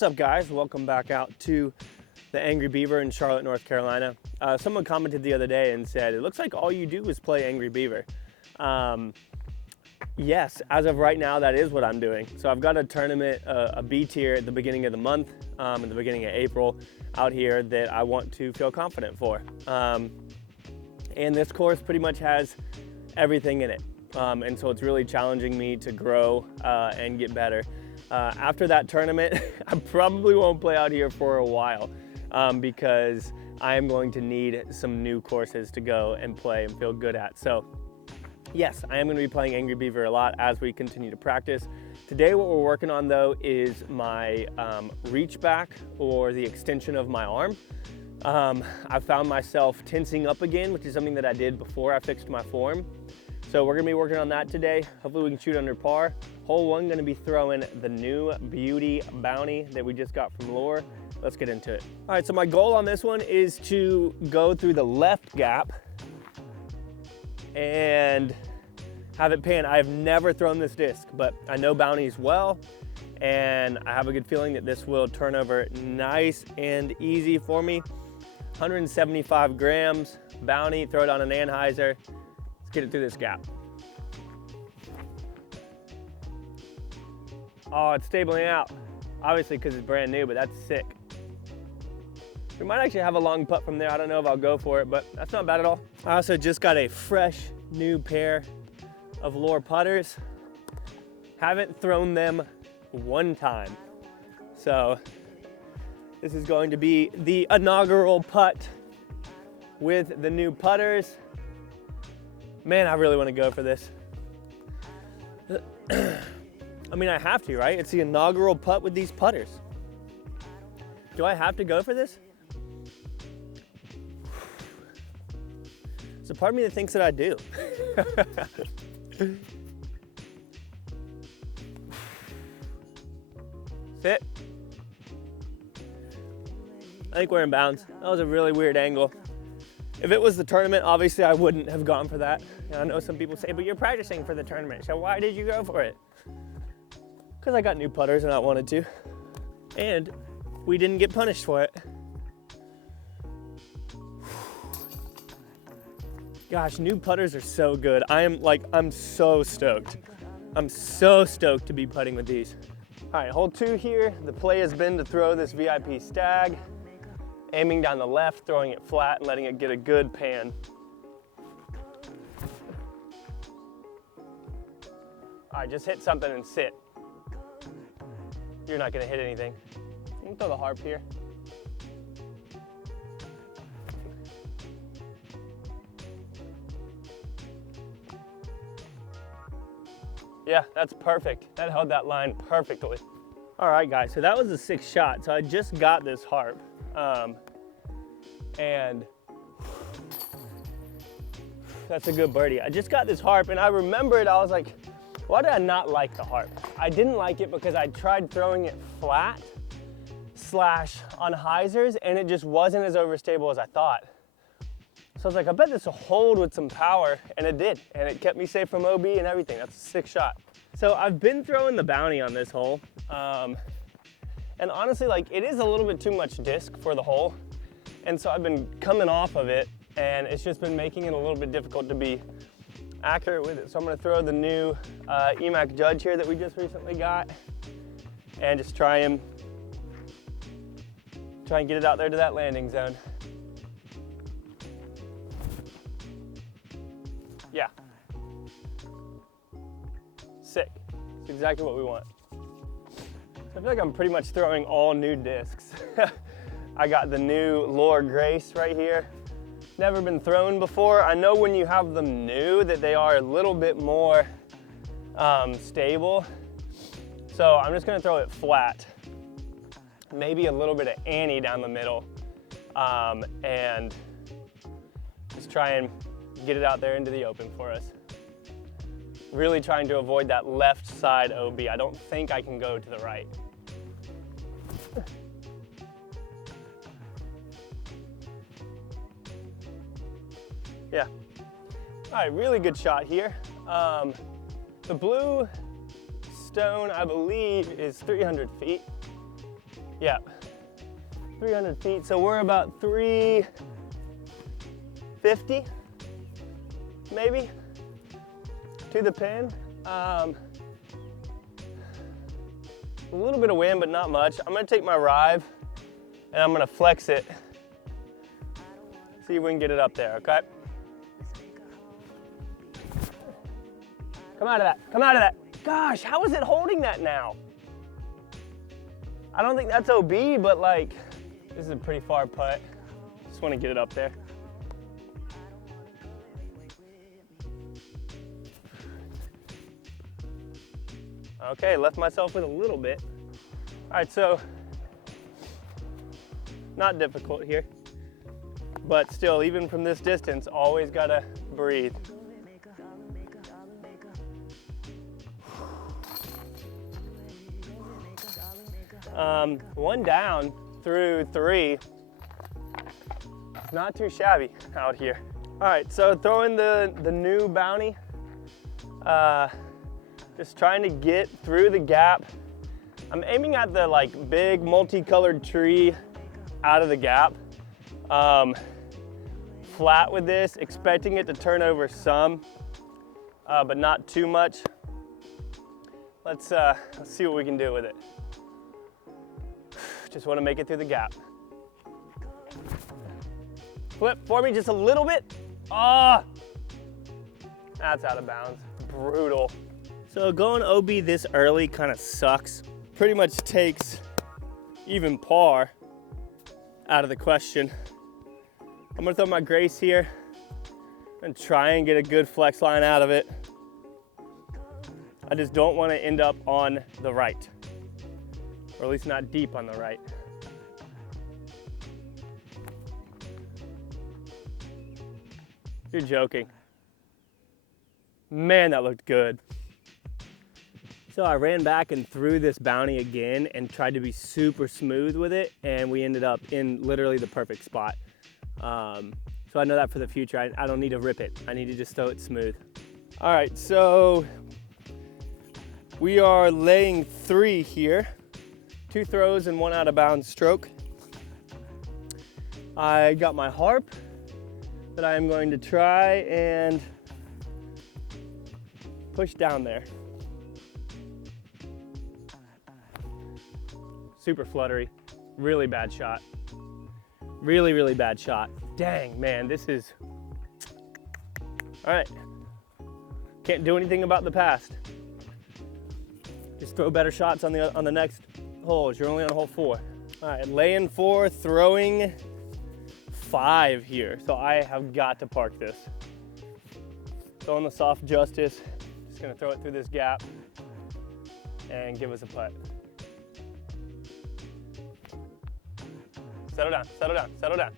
What's up, guys? Welcome back out to the Angry Beaver in Charlotte, North Carolina. Someone commented the other day and said, it looks like all you do is play Angry Beaver. Yes, as of right now, that is what I'm doing. So I've got a tournament, a B tier at the beginning of the month, at the beginning of April out here that I want to feel confident for. And this course pretty much has everything in it. And so it's really challenging me to grow and get better. After that tournament, I probably won't play out here for a while because I am going to need some new courses to go and play and feel good at. So yes, I am going to be playing Angry Beaver a lot as we continue to practice. Today what we're working on though is my reach back, or the extension of my arm. I found myself tensing up again, which is something that I did before I fixed my form. So we're gonna be working on that today. Hopefully we can shoot under par. Hole one, gonna be throwing the new Beauty Bounty that we just got from Lure. Let's get into it. All right, so my goal on this one is to go through the left gap and have it pan. I have never thrown this disc, but I know bounties well, and I have a good feeling that this will turn over nice and easy for me. 175 grams bounty, throw it on an anhyzer. Let's get it through this gap. Oh, it's stabling out. Obviously because it's brand new, but that's sick. We might actually have a long putt from there. I don't know if I'll go for it, but that's not bad at all. I also just got a fresh new pair of Lure putters. Haven't thrown them one time. So this is going to be the inaugural putt with the new putters. Man, I really want to go for this. I mean, I have to, right? It's the inaugural putt with these putters. Do I have to go for this? There's a part of me that thinks that I do. Sit. I think we're in bounds. That was a really weird angle. If it was the tournament, obviously I wouldn't have gone for that. And I know some people say, but you're practicing for the tournament, so why did you go for it? Because I got new putters and I wanted to. And we didn't get punished for it. Gosh, new putters are so good. I'm so stoked. I'm so stoked to be putting with these. All right, hole two here. The play has been to throw this VIP stag, aiming down the left, throwing it flat and letting it get a good pan. All right, just hit something and sit. You're not gonna hit anything. You can throw the harp here. Yeah, that's perfect. That held that line perfectly. All right, guys, so that was the sixth shot. So I just got this harp. And that's a good birdie. I just got this harp and I remembered, I was like, why did I not like the harp? I didn't like it because I tried throwing it flat / on hyzers and it just wasn't as overstable as I thought. So I was like, I bet this will hold with some power, and it did. And it kept me safe from OB and everything. That's a sick shot. So I've been throwing the bounty on this hole. And honestly, like, it is a little bit too much disc for the hole. And so I've been coming off of it, and it's just been making it a little bit difficult to be accurate with it. So I'm gonna throw the new EMAC Judge here that we just recently got, and just try and get it out there to that landing zone. Yeah. Sick. It's exactly what we want. I feel like I'm pretty much throwing all new discs. I got the new Lure Grace right here. Never been thrown before. I know when you have them new that they are a little bit more stable. So I'm just gonna throw it flat. Maybe a little bit of Annie down the middle. And just try and get it out there into the open for us. Really trying to avoid that left side OB. I don't think I can go to the right. Yeah. All right, really good shot here. The blue stone, I believe, is 300 feet. Yeah, 300 feet. So we're about 350, maybe, to the pin. A little bit of wind, but not much. I'm gonna take my rive and I'm gonna flex it. See if we can get it up there, okay? Come out of that, come out of that. Gosh, how is it holding that now? I don't think that's OB, but like, this is a pretty far putt. Just want to get it up there. Okay, left myself with a little bit. All right, so not difficult here, but still, even from this distance, always gotta breathe. One down through 3. It's not too shabby out here. All right, so throwing the new bounty. Just trying to get through the gap. I'm aiming at the like big multicolored tree out of the gap. Flat with this, expecting it to turn over some, but not too much. Let's see what we can do with it. Just want to make it through the gap. Flip for me just a little bit. Ah, that's out of bounds. Brutal. So going OB this early kind of sucks. Pretty much takes even par out of the question. I'm gonna throw my grace here and try and get a good flex line out of it. I just don't want to end up on the right, or at least not deep on the right. You're joking. Man, that looked good. So I ran back and threw this bounty again and tried to be super smooth with it, and we ended up in literally the perfect spot. So I know that for the future, I don't need to rip it. I need to just throw it smooth. All right, so we are laying 3 here. 2 throws and 1 out of bounds stroke. I got my harp that I am going to try and push down there. Super fluttery, really bad shot. Really, really bad shot. Dang, man, this is, all right. Can't do anything about the past. Just throw better shots on the next holes. You're only on hole 4. All right, laying 4, throwing 5 here. So I have got to park this. Throwing the soft justice. Just gonna throw it through this gap and give us a putt. Settle down, settle down, settle down.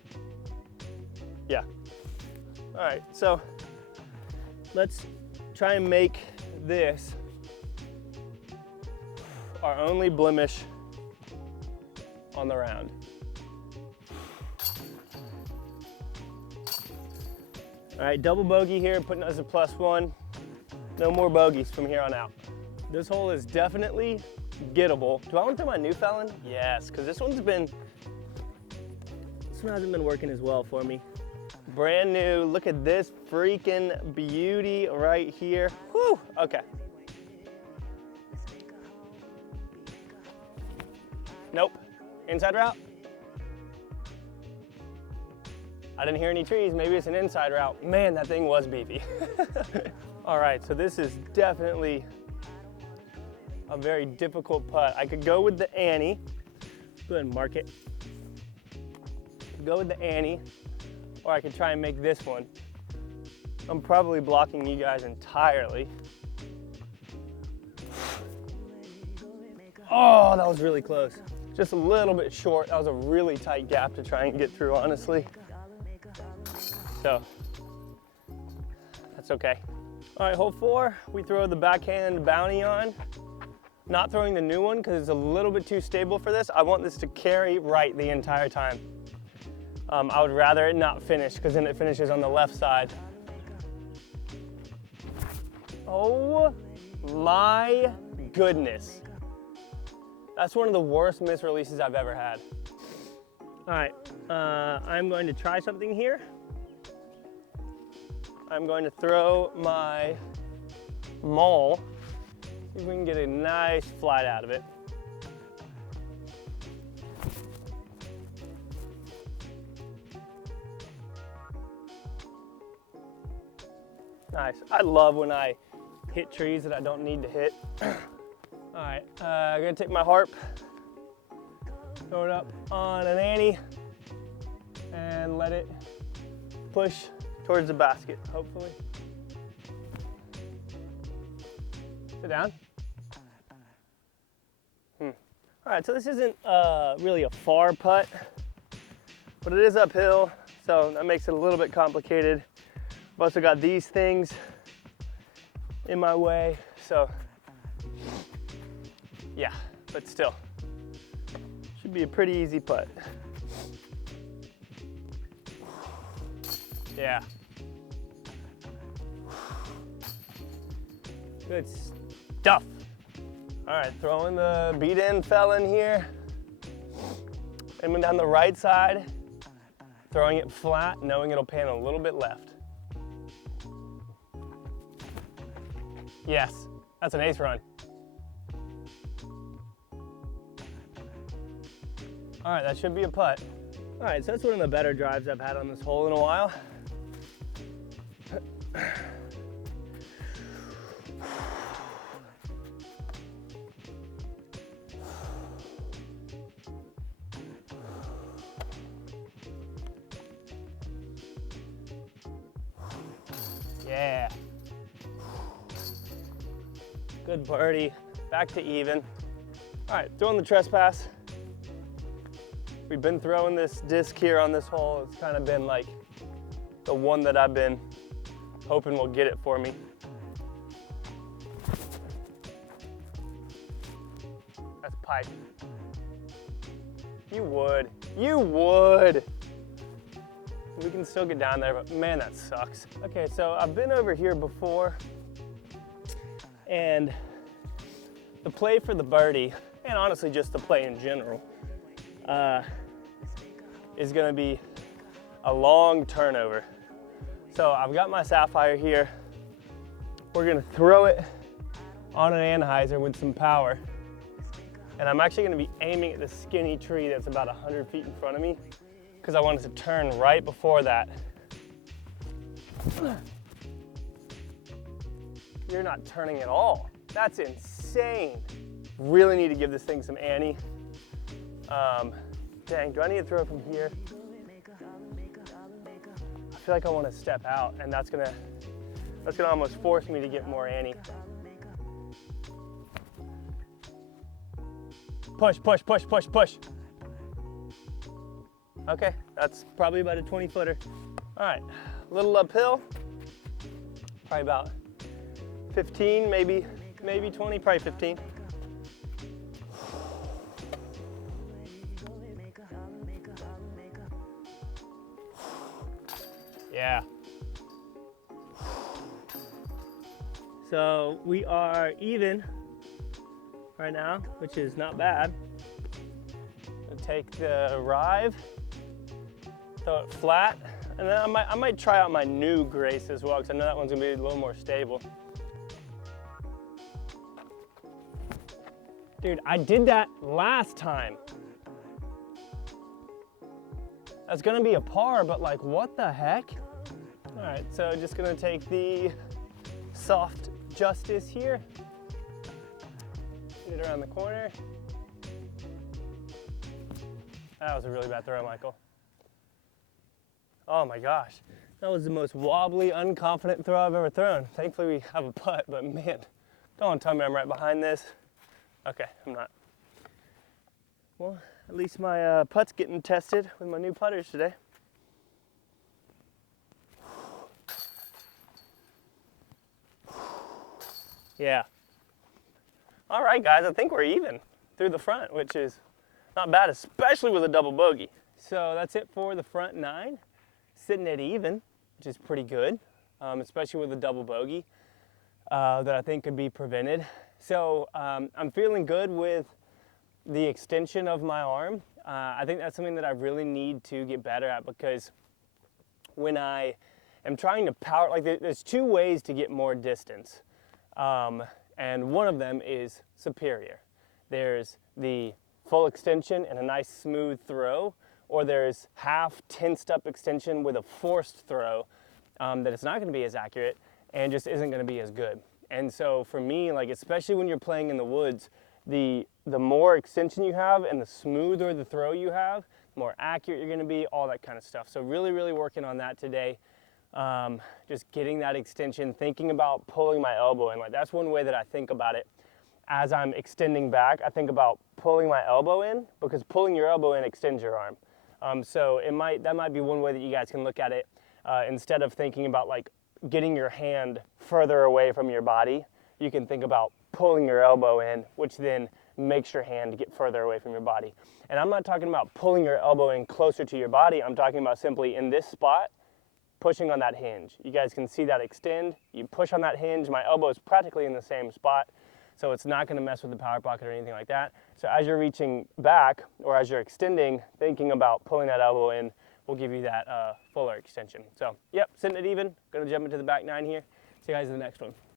Yeah. All right, so let's try and make this our only blemish on the round. All right, double bogey here, putting us a +1. No more bogeys from here on out. This hole is definitely gettable. Do I want to throw my new felon? Yes, because this one hasn't been working as well for me. Brand new, look at this freaking beauty right here. Whew, okay. Nope, inside route. I didn't hear any trees, maybe it's an inside route. Man, that thing was beefy. All right, so this is definitely a very difficult putt. I could go with the Annie. Go ahead and mark it. Go with the Annie, or I could try and make this one. I'm probably blocking you guys entirely. Oh, that was really close. Just a little bit short. That was a really tight gap to try and get through, honestly. So, that's okay. All right, hole 4, we throw the backhand bounty on. Not throwing the new one because it's a little bit too stable for this. I want this to carry right the entire time. I would rather it not finish because then it finishes on the left side. Oh my goodness. That's one of the worst misreleases I've ever had. All right, I'm going to try something here. I'm going to throw my maul, see if we can get a nice flight out of it. Nice. I love when I hit trees that I don't need to hit. All right, I'm gonna take my harp, throw it up on an Annie, and let it push towards the basket, hopefully. Sit down. All right, so this isn't really a far putt, but it is uphill, so that makes it a little bit complicated. I've also got these things in my way, so yeah, but still, should be a pretty easy putt. Yeah. Good stuff. All right, throwing the beat-in felon here. Aiming down the right side, throwing it flat, knowing it'll pan a little bit left. Yes, that's an ace run. All right, that should be a putt. All right, so that's one of the better drives I've had on this hole in a while. Yeah. Good birdie, back to even. All right, throwing the trespass. We've been throwing this disc here on this hole. It's kind of been like the one that I've been hoping will get it for me. That's pipe. You would. We can still get down there, but man, that sucks. Okay, so I've been over here before, and the play for the birdie, and honestly just the play in general, is gonna be a long turnover. So I've got my Sapphire here. We're gonna throw it on an anhyzer with some power. And I'm actually gonna be aiming at the skinny tree that's about 100 feet in front of me, because I want it to turn right before that. You're not turning at all. That's insane. Really need to give this thing some Annie. Dang, do I need to throw it from here? I feel like I want to step out, and that's gonna almost force me to get more Annie. Push, push, push, push, push. Okay, that's probably about a 20-footer. All right, a little uphill, probably about 15, maybe 20, probably 15. Yeah. So we are even right now, which is not bad. I'll take the Rive, throw it flat, and then I might try out my new Grace as well, because I know that one's gonna be a little more stable. Dude, I did that last time. That's gonna be a par, but like, what the heck? All right, so just gonna take the soft Justice here. Get it around the corner. That was a really bad throw, Michael. Oh my gosh. That was the most wobbly, unconfident throw I've ever thrown. Thankfully we have a putt, but man, don't tell me I'm right behind this. Okay, I'm not. Well, at least my putt's getting tested with my new putters today. Yeah. All right, guys, I think we're even through the front, which is not bad, especially with a double bogey. So that's it for the front nine. Sitting at even, which is pretty good, especially with a double bogey that I think could be prevented. So I'm feeling good with the extension of my arm. I think that's something that I really need to get better at, because when I am trying to power, like there's two ways to get more distance. And one of them is superior. There's the full extension and a nice smooth throw, or there's half tensed up extension with a forced throw that it's not going to be as accurate and just isn't going to be as good. And so for me, like especially when you're playing in the woods, the more extension you have and the smoother the throw you have, the more accurate you're going to be, all that kind of stuff. So really working on that today. Just getting that extension, thinking about pulling my elbow in. Like that's one way that I think about it. As I'm extending back, I think about pulling my elbow in, because pulling your elbow in extends your arm. So that might be one way that you guys can look at it. Instead of thinking about like getting your hand further away from your body, you can think about pulling your elbow in, which then makes your hand get further away from your body. And I'm not talking about pulling your elbow in closer to your body. I'm talking about simply in this spot, pushing on that hinge. You guys can see that extend. You push on that hinge, my elbow is practically in the same spot, so it's not going to mess with the power pocket or anything like that. So as you're reaching back, or as you're extending, thinking about pulling that elbow in will give you that fuller extension. So, yep, sitting it even. Going to jump into the back 9 here. See you guys in the next one.